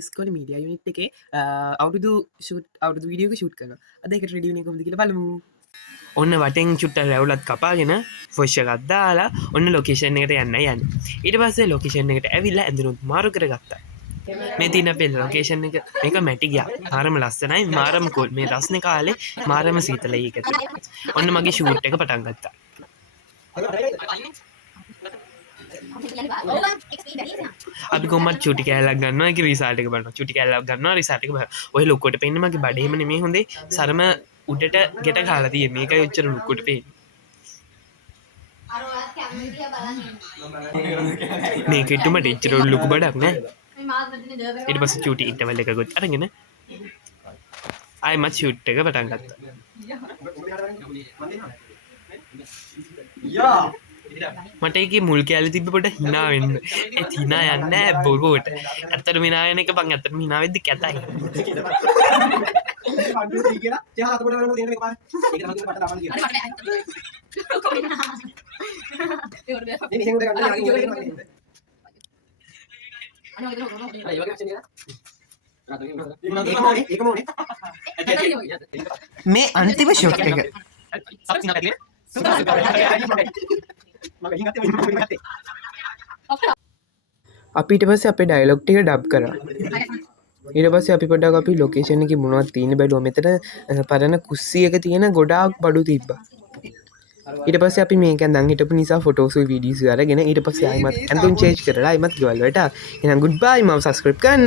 ස්කොල media unit එකේ අවුදු වීඩියක shoot කන අදක ්‍රඩියන කොද කියල බලමු ඔන්න වටෙන් චුට්ට රැවලත් කපාගෙන ෆොෂ්ෂකත් දාලා ඔන්න ලොකේෂන් එකට යන්න යන්න ඊට පස්සේ ලොකේෂන් එකට ඇවිල්ලා ඇඳරුත් මාරු කරගත්තා මේ තින පෙල් ලොකේෂන් එක මේක මැටිගිය ආරම ලස්සනයි මාරම කොල් මේ රස්න කාලේ මාරම සීතලයකට ඔන්න මගේ ෂූට් එක පටන් ගත්තා අපි කොමත් චුටි කෑල්ලක් ගන්නවා එක රිසාටක බන්න චුටි කැල්ලක් ගන්නවා රිසාටක ඔය ලොකොට පෙන්න්න මගේ බඩේම මේ හොඳේ සරම උඩට ගෙට කාලතිය මේක යොච්චර ලොක්කොට පේ මේකෙට්ටුමට එච්චර ලොකු බඩක් නෑ ඉට පස චුටි ඉටවල්ල එක ගොත් අරගෙන අයමත් ෂුට් එක පටන් ගත්ත මට එක මුල් කෑල තිබපට හිනාවෙන්න හිනා යන්න බොරුවට ඇත්තට මිනායන එක පං ඇතට මිනාවෙද්දි කැතයි මේ අන්තිම ෂොට් එක අපිට පස්ස අප ඩයිලොක්ටික ඩබ් කර ඊට පස්සේ අපි පොඩක් අපි ලොකේෂන් එක මොනවත් තියෙන බැලුව මෙතන පරණ කුස්සියක තියෙන ගොඩාක් බඩු තිබ්බ ඊට පස්සේ අපි මේක දැන් හිටපු නිසා ෆොටෝස් වීඩියෝස් අරගෙන ඊට පස්සේ ආයිමත් ඇඳුම් චේන්ජ් කරලා ආයිමත් ගෙවල් වලට එහෙනම් ගුඩ් බයි මම සබ්ස්ක්‍රයිබ් කරන්න